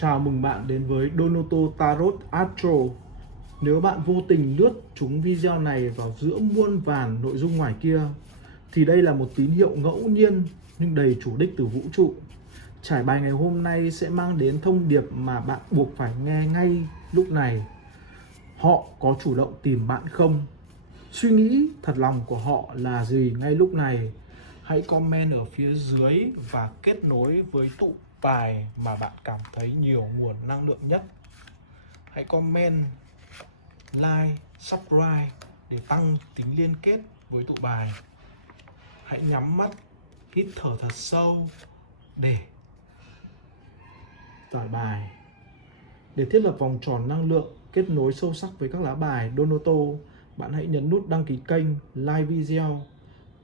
Chào mừng bạn đến với Donoto Tarot Astro. Nếu bạn vô tình lướt trúng video này vào giữa muôn vàn nội dung ngoài kia thì đây là một tín hiệu ngẫu nhiên nhưng đầy chủ đích từ vũ trụ. Trải bài ngày hôm nay sẽ mang đến thông điệp mà bạn buộc phải nghe ngay lúc này. Họ có chủ động tìm bạn không? Suy nghĩ thật lòng của họ là gì ngay lúc này? Hãy comment ở phía dưới và kết nối với tụ bài mà bạn cảm thấy nhiều nguồn năng lượng nhất. Hãy comment, like, subscribe để tăng tính liên kết với tụ bài. Hãy nhắm mắt, hít thở thật sâu để giải bài. Để thiết lập vòng tròn năng lượng kết nối sâu sắc với các lá bài Donoto, bạn hãy nhấn nút đăng ký kênh, like video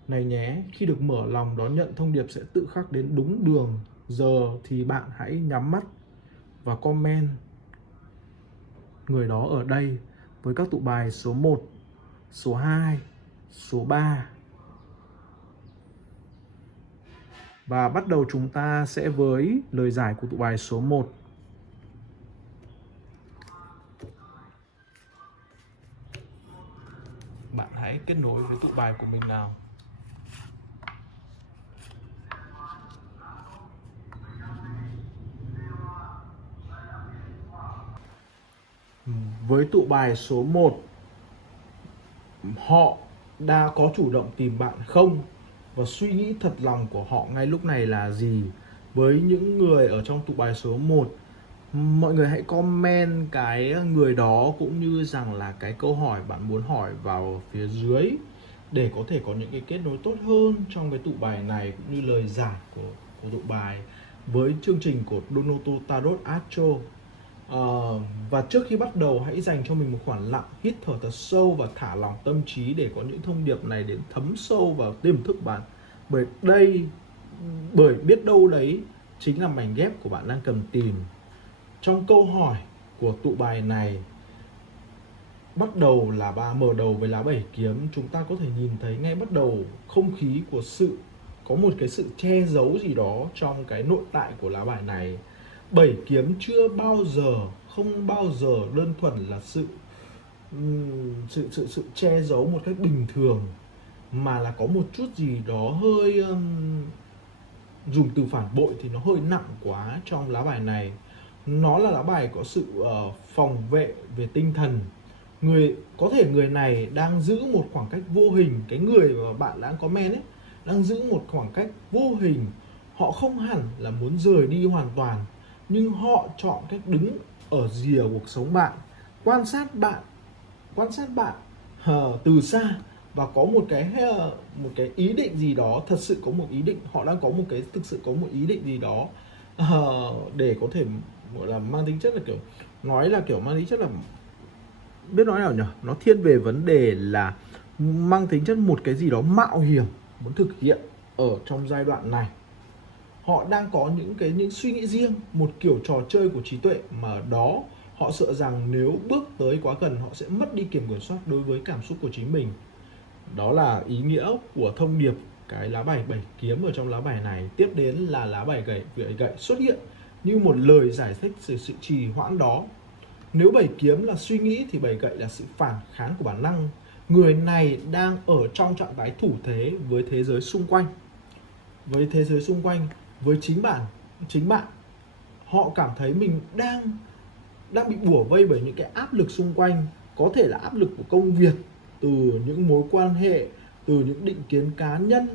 này nhé. Khi được mở lòng đón nhận thông điệp sẽ tự khắc đến đúng đường. Giờ thì bạn hãy nhắm mắt và comment người đó ở đây với các tụ bài số 1, số 2, số 3. Và bắt đầu chúng ta sẽ với lời giải của tụ bài số 1. Bạn hãy kết nối với tụ bài của mình nào. Với tụ bài số 1, họ đã có chủ động tìm bạn không? Và suy nghĩ thật lòng của họ ngay lúc này là gì? Với những người ở trong tụ bài số 1, mọi người hãy comment cái người đó cũng như rằng là cái câu hỏi bạn muốn hỏi vào phía dưới để có thể có những cái kết nối tốt hơn trong cái tụ bài này cũng như lời giải của tụ bài với chương trình của Donoto Tarot Astro. Và trước khi bắt đầu hãy dành cho mình một khoảng lặng, hít thở thật sâu và thả lỏng tâm trí để có những thông điệp này đến thấm sâu vào tiềm thức bạn. Bởi biết đâu đấy chính là mảnh ghép của bạn đang cần tìm. Trong câu hỏi của tụ bài này, bắt đầu là mở đầu với lá 7 kiếm, chúng ta có thể nhìn thấy ngay bắt đầu không khí của có một cái sự che giấu gì đó trong cái nội tại của lá bài này. 7 kiếm không bao giờ đơn thuần là sự che giấu một cách bình thường, mà là có một chút gì đó hơi dùng từ phản bội thì nó hơi nặng quá trong lá bài này. Nó là lá bài có sự phòng vệ về tinh thần. Có thể người này đang giữ một khoảng cách vô hình, cái người mà bạn đang comment ấy đang giữ một khoảng cách vô hình. Họ không hẳn là muốn rời đi hoàn toàn, nhưng họ chọn cách đứng ở rìa cuộc sống bạn, quan sát bạn từ xa và có một cái ý định gì đó. Thật sự có một ý định, họ đang thực sự có một ý định gì đó để có thể gọi là mang tính chất là mang tính chất là biết nói nào nhỉ, nó thiên về vấn đề là mang tính chất một cái gì đó mạo hiểm muốn thực hiện ở trong giai đoạn này. Họ đang có những suy nghĩ riêng, một kiểu trò chơi của trí tuệ mà ở đó họ sợ rằng nếu bước tới quá gần họ sẽ mất đi kiểm soát đối với cảm xúc của chính mình. Đó là ý nghĩa của thông điệp cái lá bài 7 kiếm ở trong lá bài này. Tiếp đến là lá bài gậy xuất hiện như một lời giải thích về sự trì hoãn đó. Nếu 7 kiếm là suy nghĩ thì 7 gậy là sự phản kháng của bản năng. Người này đang ở trong trạng thái thủ thế với thế giới xung quanh. Với chính bạn. Họ cảm thấy mình đang bị bủa vây bởi những cái áp lực xung quanh. Có thể là áp lực của công việc, từ những mối quan hệ, từ những định kiến cá nhân,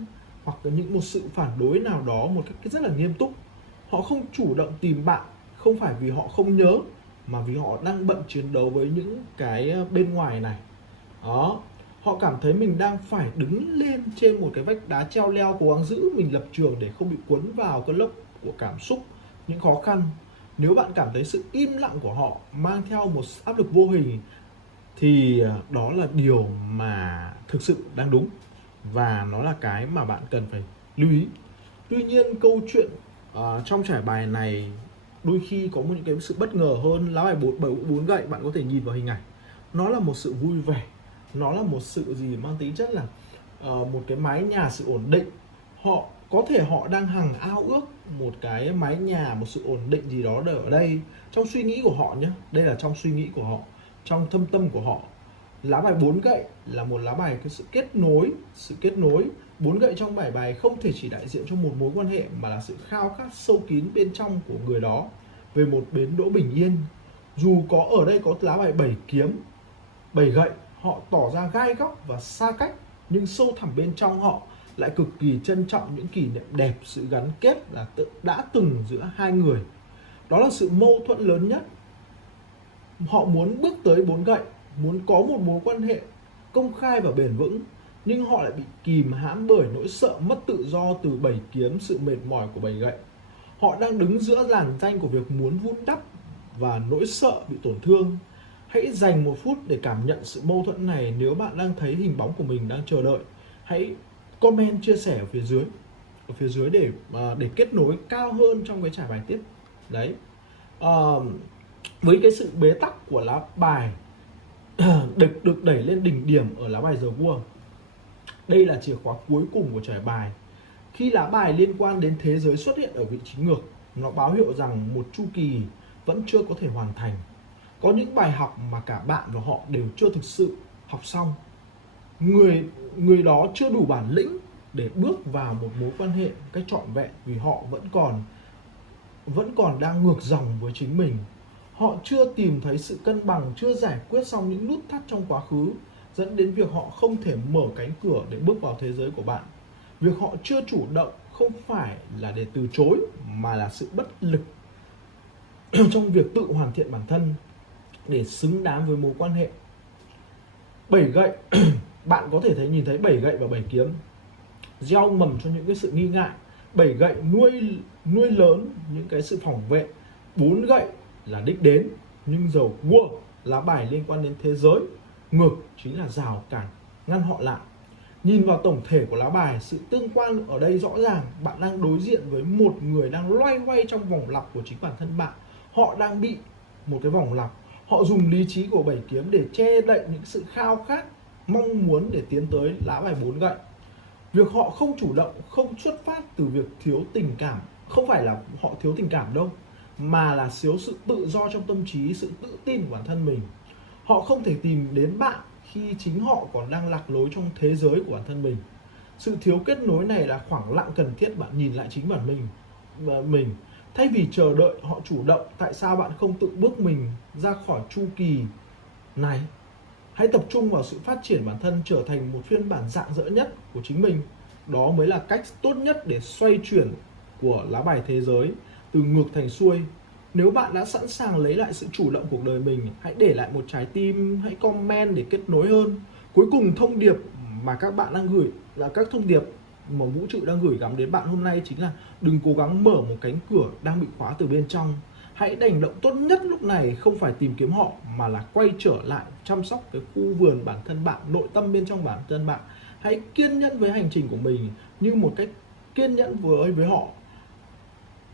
hoặc là một sự phản đối nào đó một cách rất là nghiêm túc. Họ không chủ động tìm bạn, không phải vì họ không nhớ, mà vì họ đang bận chiến đấu với những cái bên ngoài này. Đó, họ cảm thấy mình đang phải đứng lên trên một cái vách đá treo leo, cố gắng giữ mình lập trường để không bị cuốn vào cơn lốc của cảm xúc, những khó khăn. Nếu bạn cảm thấy sự im lặng của họ mang theo một áp lực vô hình thì đó là điều mà thực sự đang đúng, và nó là cái mà bạn cần phải lưu ý. Tuy nhiên câu chuyện trong trải bài này đôi khi có những cái sự bất ngờ hơn. Lá bài 4 gậy, bạn có thể nhìn vào hình ảnh, nó là một sự vui vẻ, nó là một sự gì mang tính chất là một cái mái nhà, sự ổn định. Họ đang hằng ao ước một cái mái nhà, một sự ổn định gì đó ở đây. Trong suy nghĩ của họ nhé, đây là trong suy nghĩ của họ, trong thâm tâm của họ. Lá bài 4 gậy là một lá bài cái sự kết nối. 4 gậy trong bài không thể chỉ đại diện cho một mối quan hệ, mà là sự khao khát sâu kín bên trong của người đó về một bến đỗ bình yên. Dù có ở đây có lá bài 7 kiếm, 7 gậy, họ tỏ ra gai góc và xa cách, nhưng sâu thẳm bên trong họ lại cực kỳ trân trọng những kỷ niệm đẹp, sự gắn kết đã từng giữa hai người. Đó là sự mâu thuẫn lớn nhất. Họ muốn bước tới 4 gậy, muốn có một mối quan hệ công khai và bền vững, nhưng họ lại bị kìm hãm bởi nỗi sợ mất tự do từ 7 kiếm, sự mệt mỏi của 7 gậy. Họ đang đứng giữa làn ranh của việc muốn vun đắp và nỗi sợ bị tổn thương. Hãy dành một phút để cảm nhận sự mâu thuẫn này. Nếu bạn đang thấy hình bóng của mình đang chờ đợi, hãy comment chia sẻ ở phía dưới để kết nối cao hơn trong cái trải bài tiếp. Đấy. Với cái sự bế tắc của lá bài được đẩy lên đỉnh điểm ở lá bài giờ vua. Đây là chìa khóa cuối cùng của trải bài. Khi lá bài liên quan đến thế giới xuất hiện ở vị trí ngược, nó báo hiệu rằng một chu kỳ vẫn chưa có thể hoàn thành. Có những bài học mà cả bạn và họ đều chưa thực sự học xong. Người đó chưa đủ bản lĩnh để bước vào một mối quan hệ một cách trọn vẹn, vì họ vẫn còn đang ngược dòng với chính mình. Họ chưa tìm thấy sự cân bằng, chưa giải quyết xong những nút thắt trong quá khứ, dẫn đến việc họ không thể mở cánh cửa để bước vào thế giới của bạn. Việc họ chưa chủ động không phải là để từ chối, mà là sự bất lực trong việc tự hoàn thiện bản thân để xứng đáng với mối quan hệ. 7 gậy, bạn có thể nhìn thấy 7 gậy và 7 kiếm gieo mầm cho những cái sự nghi ngại. 7 gậy nuôi lớn những cái sự phòng vệ. 4 gậy là đích đến, nhưng giờ vua, lá bài liên quan đến thế giới ngược, chính là rào cản ngăn họ lại. Nhìn vào tổng thể của lá bài, sự tương quan ở đây rõ ràng. Bạn đang đối diện với một người đang loay hoay trong vòng lặp của chính bản thân bạn. Họ đang bị một cái vòng lặp. Họ dùng lý trí của 7 kiếm để che đậy những sự khao khát, mong muốn để tiến tới lá bài 4 gậy. Việc họ không chủ động không xuất phát từ việc thiếu tình cảm, không phải là họ thiếu tình cảm đâu, mà là thiếu sự tự do trong tâm trí, sự tự tin của bản thân mình. Họ không thể tìm đến bạn khi chính họ còn đang lạc lối trong thế giới của bản thân mình. Sự thiếu kết nối này là khoảng lặng cần thiết. Bạn nhìn lại chính bản mình. Thay vì chờ đợi họ chủ động, tại sao bạn không tự bước mình ra khỏi chu kỳ này? Hãy tập trung vào sự phát triển bản thân, trở thành một phiên bản rạng rỡ nhất của chính mình. Đó mới là cách tốt nhất để xoay chuyển của lá bài thế giới từ ngược thành xuôi. Nếu bạn đã sẵn sàng lấy lại sự chủ động cuộc đời mình, hãy để lại một trái tim, hãy comment để kết nối hơn. Cuối cùng, thông điệp mà các bạn đang gửi là các thông điệp mà vũ trụ đang gửi gắm đến bạn hôm nay chính là đừng cố gắng mở một cánh cửa đang bị khóa từ bên trong. Hãy hành động tốt nhất lúc này không phải tìm kiếm họ, mà là quay trở lại chăm sóc cái khu vườn bản thân bạn, nội tâm bên trong bản thân bạn. Hãy kiên nhẫn với hành trình của mình như một cách kiên nhẫn với họ.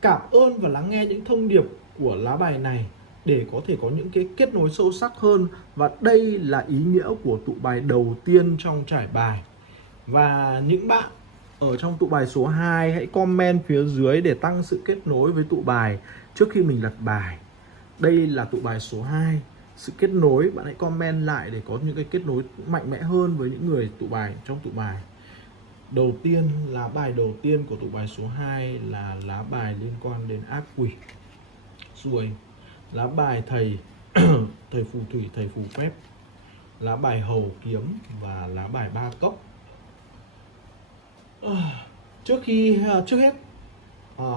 Cảm ơn và lắng nghe những thông điệp của lá bài này để có thể có những cái kết nối sâu sắc hơn. Và đây là ý nghĩa của tụ bài đầu tiên trong trải bài. Và những bạn ở trong tụ bài số 2 hãy comment phía dưới để tăng sự kết nối với tụ bài trước khi mình lật bài. Đây là tụ bài số 2, sự kết nối. Bạn hãy comment lại để có những cái kết nối mạnh mẽ hơn với những người tụ bài trong tụ bài. Đầu tiên, lá bài đầu tiên của tụ bài số 2 là lá bài liên quan đến ác quỷ, ruồi. Lá bài thầy thầy phù thủy, thầy phù phép, lá bài hầu kiếm và lá bài ba cốc. Trước hết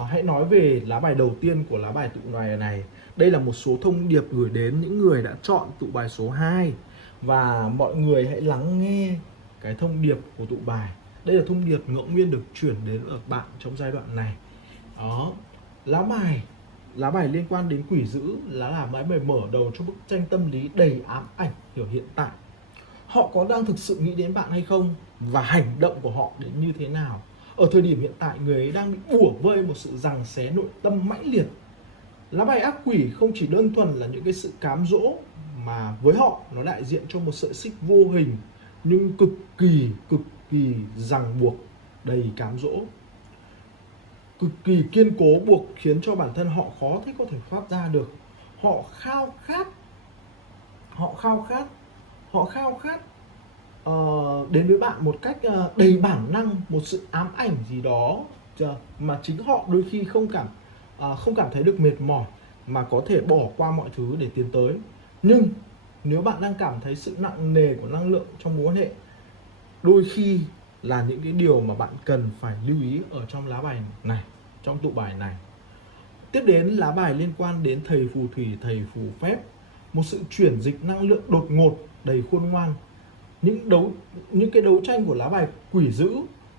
hãy nói về lá bài đầu tiên của lá bài tụ bài này. Đây là một số thông điệp gửi đến những người đã chọn tụ bài số 2. Và mọi người hãy lắng nghe cái thông điệp của tụ bài. Đây là thông điệp ngẫu nhiên được chuyển đến ở bạn trong giai đoạn này. Đó, lá bài liên quan đến quỷ dữ là lá bài mở đầu cho bức tranh tâm lý đầy ám ảnh kiểu hiện tại. Họ có đang thực sự nghĩ đến bạn hay không? Và hành động của họ đến như thế nào? Ở thời điểm hiện tại, người ấy đang bị bủa vây một sự giằng xé nội tâm mãnh liệt. Lá bài ác quỷ không chỉ đơn thuần là những cái sự cám dỗ, mà với họ nó đại diện cho một sợi xích vô hình nhưng cực kỳ giằng buộc, đầy cám dỗ. cực kỳ kiên cố, buộc khiến cho bản thân họ khó có thể thoát ra được. Họ khao khát, họ khao khát, họ khao khát đến với bạn một cách đầy bản năng, một sự ám ảnh gì đó mà chính họ đôi khi không cảm thấy được mệt mỏi, mà có thể bỏ qua mọi thứ để tiến tới. Nhưng nếu bạn đang cảm thấy sự nặng nề của năng lượng trong mối quan hệ, đôi khi là những cái điều mà bạn cần phải lưu ý ở trong lá bài này, trong tụ bài này. Tiếp đến lá bài liên quan đến thầy phù thủy, thầy phù phép, một sự chuyển dịch năng lượng đột ngột, đầy khôn ngoan. Những cái đấu tranh của lá bài quỷ dữ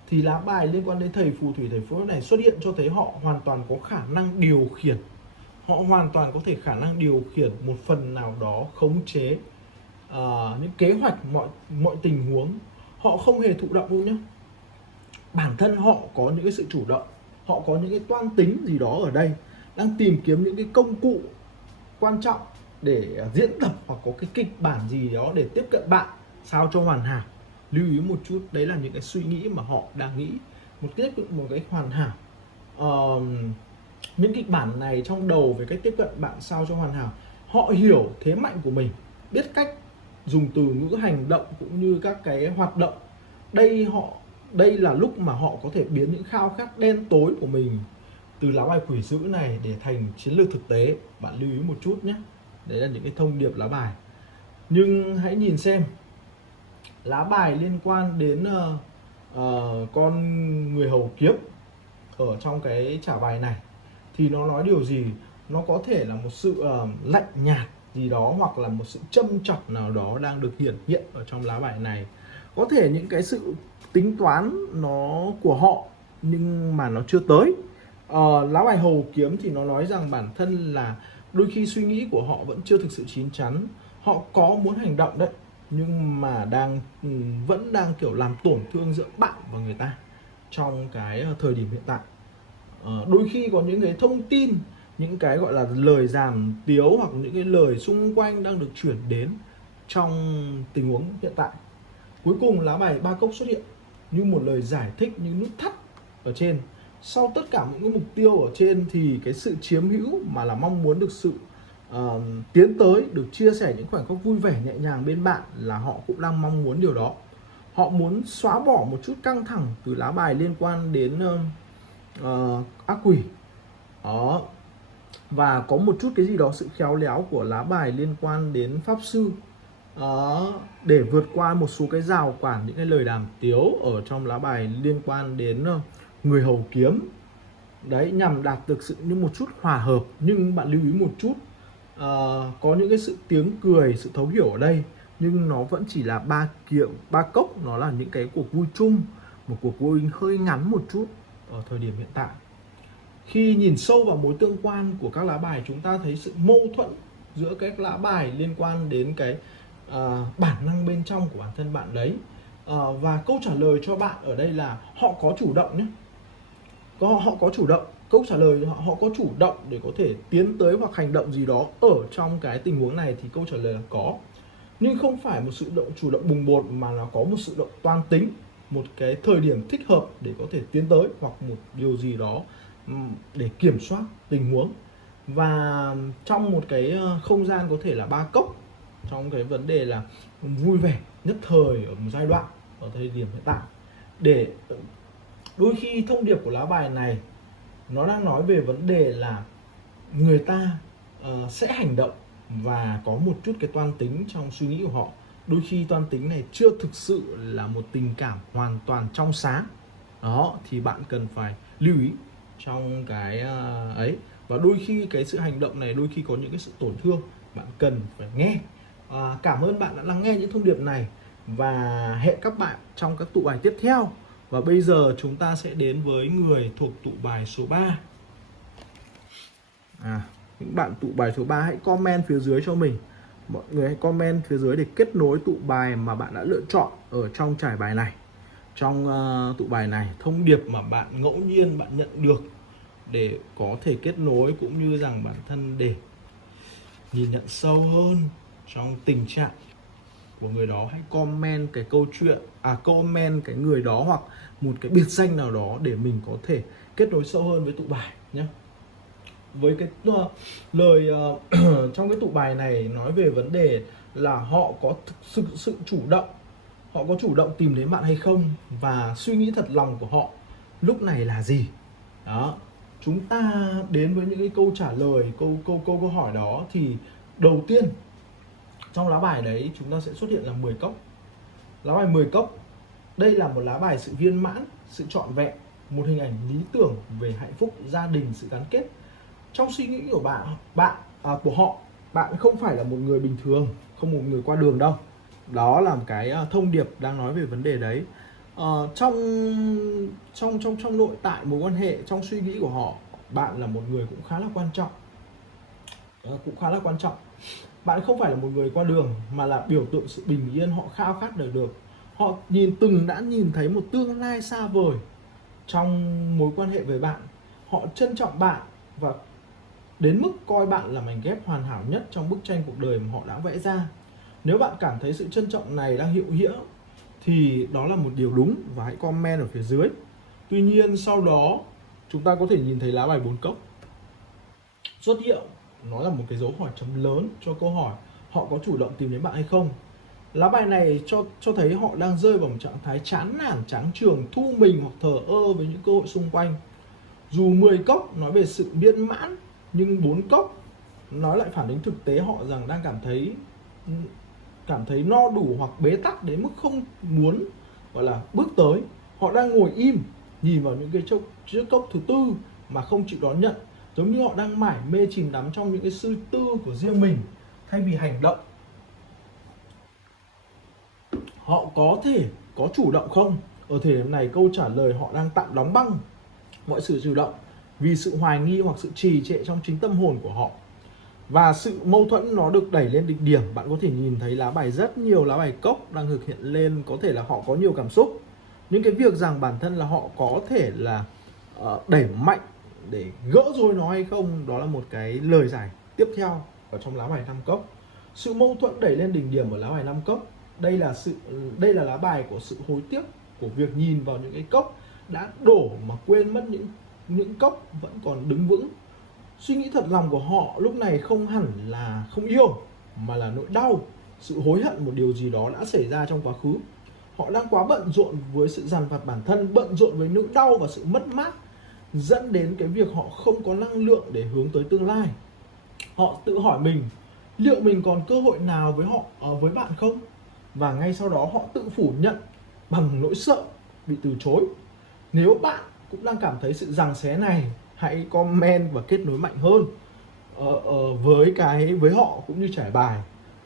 thì lá bài liên quan đến thầy phù thủy, thầy phù phép này xuất hiện cho thấy họ hoàn toàn có khả năng điều khiển. Họ hoàn toàn có thể khả năng điều khiển một phần nào đó, khống chế những kế hoạch, mọi tình huống. Họ không hề thụ động đâu nhé. Bản thân họ có những cái sự chủ động, họ có những cái toan tính gì đó ở đây, đang tìm kiếm những cái công cụ quan trọng để diễn tập, hoặc có cái kịch bản gì đó để tiếp cận bạn sao cho hoàn hảo. Lưu ý một chút, đấy là những cái suy nghĩ mà họ đang nghĩ, một cái hoàn hảo. Những kịch bản này trong đầu về cách tiếp cận bạn sao cho hoàn hảo. Họ hiểu thế mạnh của mình, biết cách dùng từ ngữ, hành động cũng như các cái hoạt động. Đây là lúc mà họ có thể biến những khao khát đen tối của mình từ lá bài quỷ dữ này để thành chiến lược thực tế. Bạn lưu ý một chút nhé. Đấy là những cái thông điệp lá bài. Nhưng hãy nhìn xem lá bài liên quan đến con người hầu kiếm ở trong cái trả bài này thì nó nói điều gì. Nó có thể là một sự lạnh nhạt gì đó, hoặc là một sự châm chọc nào đó đang được hiển hiện ở trong lá bài này. Có thể những cái sự tính toán nó của họ nhưng mà nó chưa tới. Lá bài hầu kiếm thì nó nói rằng bản thân là đôi khi suy nghĩ của họ vẫn chưa thực sự chín chắn. Họ có muốn hành động đấy, nhưng mà vẫn đang kiểu làm tổn thương giữa bạn và người ta trong cái thời điểm hiện tại. Đôi khi có những cái thông tin, những cái gọi là lời đàm tiếu, hoặc những cái lời xung quanh đang được chuyển đến trong tình huống hiện tại. Cuối cùng lá bài ba cốc xuất hiện như một lời giải thích, như nút thắt ở trên. Sau tất cả những cái mục tiêu ở trên thì cái sự chiếm hữu mà là mong muốn được sự tiến tới, được chia sẻ những khoảnh khắc vui vẻ nhẹ nhàng bên bạn, là họ cũng đang mong muốn điều đó. Họ muốn xóa bỏ một chút căng thẳng từ lá bài liên quan đến ác quỷ đó, và có một chút cái gì đó sự khéo léo của lá bài liên quan đến pháp sư để vượt qua một số cái rào cản, những cái lời đàm tiếu ở trong lá bài liên quan đến người hầu kiếm đấy, nhằm đạt được sự như một chút hòa hợp. Nhưng bạn lưu ý một chút, có những cái sự tiếng cười, sự thấu hiểu ở đây, nhưng nó vẫn chỉ là ba cốc, nó là những cái cuộc vui chung, một cuộc vui hơi ngắn một chút ở thời điểm hiện tại. Khi nhìn sâu vào mối tương quan của các lá bài, chúng ta thấy sự mâu thuẫn giữa các lá bài liên quan đến cái bản năng bên trong của bản thân bạn đấy. Và câu trả lời cho bạn ở đây là họ có chủ động nhé. Họ có chủ động. Câu trả lời họ có chủ động để có thể tiến tới hoặc hành động gì đó ở trong cái tình huống này, thì câu trả lời là có. Nhưng không phải một sự chủ động bùng bột, mà nó có một sự động toan tính, một cái thời điểm thích hợp để có thể tiến tới, hoặc một điều gì đó để kiểm soát tình huống. Và trong một cái không gian có thể là ba cốc, trong cái vấn đề là vui vẻ nhất thời ở một giai đoạn ở thời điểm hiện tại. Để đôi khi thông điệp của lá bài này nó đang nói về vấn đề là người ta sẽ hành động và có một chút cái toan tính trong suy nghĩ của họ. Đôi khi toan tính này chưa thực sự là một tình cảm hoàn toàn trong sáng đó, thì bạn cần phải lưu ý trong cái ấy. Và đôi khi cái sự hành động này đôi khi có những cái sự tổn thương, bạn cần phải nghe. Cảm ơn bạn đã lắng nghe những thông điệp này, và hẹn các bạn trong các tụ bài tiếp theo. Và bây giờ chúng ta sẽ đến với người thuộc tụ bài số 3. Những bạn tụ bài số 3 hãy comment phía dưới cho mình. Mọi người hãy comment phía dưới để kết nối tụ bài mà bạn đã lựa chọn ở trong trải bài này. Trong tụ bài này, thông điệp mà bạn ngẫu nhiên bạn nhận được để có thể kết nối, cũng như rằng bản thân để nhìn nhận sâu hơn trong tình trạng của người đó. Hãy comment cái câu chuyện, comment cái người đó hoặc một cái biệt danh nào đó để mình có thể kết nối sâu hơn với tụ bài nhé. Với cái lời trong cái tụ bài này nói về vấn đề là họ có thực sự chủ động, họ có chủ động tìm đến bạn hay không, và suy nghĩ thật lòng của họ lúc này là gì. Đó, chúng ta đến với những cái câu trả lời, câu hỏi đó. Thì đầu tiên trong lá bài đấy chúng ta sẽ xuất hiện là 10 cốc. Lá bài 10 cốc, đây là một lá bài sự viên mãn, sự trọn vẹn, một hình ảnh lý tưởng về hạnh phúc, gia đình, sự gắn kết. Trong suy nghĩ của của họ, bạn không phải là một người bình thường, không một người qua đường đâu. Đó là một cái thông điệp đang nói về vấn đề đấy. Trong nội tại mối quan hệ, trong suy nghĩ của họ, bạn là một người cũng khá là quan trọng. Bạn không phải là một người qua đường, mà là biểu tượng sự bình yên. Họ khao khát được. Họ đã nhìn thấy một tương lai xa vời trong mối quan hệ với bạn. Họ trân trọng bạn và đến mức coi bạn là mảnh ghép hoàn hảo nhất trong bức tranh cuộc đời mà họ đã vẽ ra. Nếu bạn cảm thấy sự trân trọng này đang hiệu nghĩa thì đó là một điều đúng, và hãy comment ở phía dưới. Tuy nhiên sau đó chúng ta có thể nhìn thấy lá bài 4 cốc xuất hiện. Nó là một cái dấu hỏi chấm lớn cho câu hỏi họ có chủ động tìm đến bạn hay không. Lá bài này cho thấy họ đang rơi vào một trạng thái chán nản, chán chường, thu mình hoặc thờ ơ với những cơ hội xung quanh. Dù 10 cốc nói về sự viên mãn, nhưng 4 cốc nói lại phản ánh thực tế họ rằng đang cảm thấy no đủ hoặc bế tắc đến mức không muốn gọi là bước tới. Họ đang ngồi im nhìn vào những cái chiếc cốc thứ tư mà không chịu đón nhận, giống như họ đang mải mê chìm đắm trong những cái suy tư của riêng mình thay vì hành động. Họ có thể có chủ động không? Ở thời điểm này câu trả lời họ đang tạm đóng băng mọi sự chủ động vì sự hoài nghi hoặc sự trì trệ trong chính tâm hồn của họ. Và sự mâu thuẫn nó được đẩy lên đỉnh điểm. Bạn có thể nhìn thấy rất nhiều lá bài cốc đang thực hiện lên. Có thể là họ có nhiều cảm xúc, những cái việc rằng bản thân là họ có thể là đẩy mạnh để gỡ rối nó hay không. Đó là một cái lời giải tiếp theo ở trong lá bài 5 cốc. Sự mâu thuẫn đẩy lên đỉnh điểm ở lá bài 5 cốc. Đây là lá bài của sự hối tiếc, của việc nhìn vào những cái cốc đã đổ mà quên mất những cốc vẫn còn đứng vững. Suy nghĩ thật lòng của họ lúc này không hẳn là không yêu, mà là nỗi đau, sự hối hận một điều gì đó đã xảy ra trong quá khứ. Họ đang quá bận rộn với sự dằn vặt bản thân, bận rộn với nỗi đau và sự mất mát, dẫn đến cái việc họ không có năng lượng để hướng tới tương lai. Họ tự hỏi mình, liệu mình còn cơ hội nào với bạn không? Và ngay sau đó họ tự phủ nhận bằng nỗi sợ bị từ chối. Nếu bạn cũng đang cảm thấy sự giằng xé này, hãy comment và kết nối mạnh hơn với họ cũng như trải bài.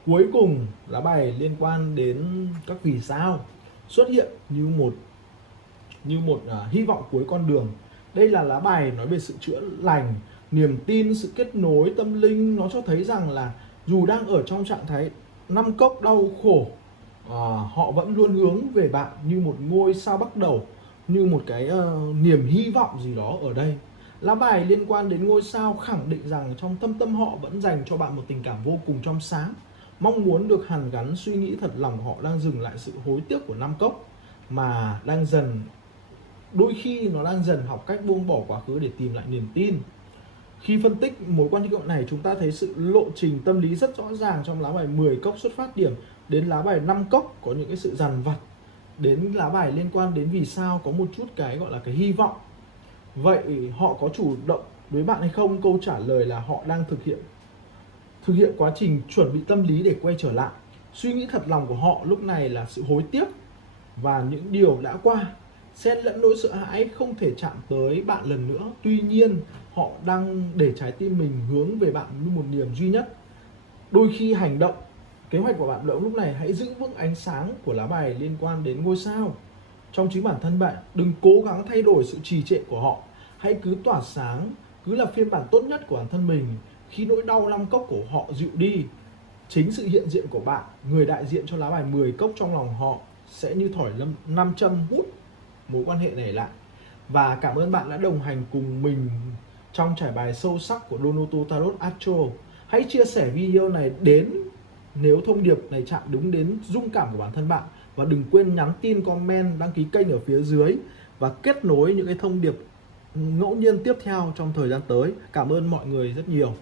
Cuối cùng lá bài liên quan đến các vì sao xuất hiện như một hy vọng cuối con đường. Đây là lá bài nói về sự chữa lành, niềm tin, sự kết nối tâm linh. Nó cho thấy rằng là dù đang ở trong trạng thái 5 cốc đau khổ, họ vẫn luôn hướng về bạn như một ngôi sao bắt đầu, như một cái niềm hy vọng gì đó ở đây. Lá bài liên quan đến ngôi sao khẳng định rằng trong thâm tâm họ vẫn dành cho bạn một tình cảm vô cùng trong sáng, mong muốn được hàn gắn. Suy nghĩ thật lòng của họ đang dừng lại sự hối tiếc của 5 cốc, mà đôi khi nó đang dần học cách buông bỏ quá khứ để tìm lại niềm tin. Khi phân tích mối quan hệ này, chúng ta thấy sự lộ trình tâm lý rất rõ ràng trong lá bài 10 cốc xuất phát điểm đến lá bài 5 cốc có những cái sự dằn vặt, đến lá bài liên quan đến vì sao có một chút cái gọi là cái hy vọng. Vậy họ có chủ động với bạn hay không? Câu trả lời là họ đang thực hiện quá trình chuẩn bị tâm lý để quay trở lại. Suy nghĩ thật lòng của họ lúc này là sự hối tiếc và những điều đã qua, xen lẫn nỗi sợ hãi không thể chạm tới bạn lần nữa. Tuy nhiên họ đang để trái tim mình hướng về bạn như một niềm duy nhất. Đôi khi hành động, kế hoạch của bạn lúc này hãy giữ vững ánh sáng của lá bài liên quan đến ngôi sao trong chính bản thân bạn. Đừng cố gắng thay đổi sự trì trệ của họ, hãy cứ tỏa sáng, cứ là phiên bản tốt nhất của bản thân mình. Khi nỗi đau 5 cốc của họ dịu đi, chính sự hiện diện của bạn, người đại diện cho lá bài 10 cốc trong lòng họ, sẽ như thỏi nam châm hút mối quan hệ này lại. Và cảm ơn bạn đã đồng hành cùng mình trong trải bài sâu sắc của Donoto Tarot Astro. Hãy chia sẻ video này nếu thông điệp này chạm đúng đến rung cảm của bản thân bạn. Và đừng quên nhắn tin, comment, đăng ký kênh ở phía dưới và kết nối những cái thông điệp ngẫu nhiên tiếp theo trong thời gian tới. Cảm ơn mọi người rất nhiều.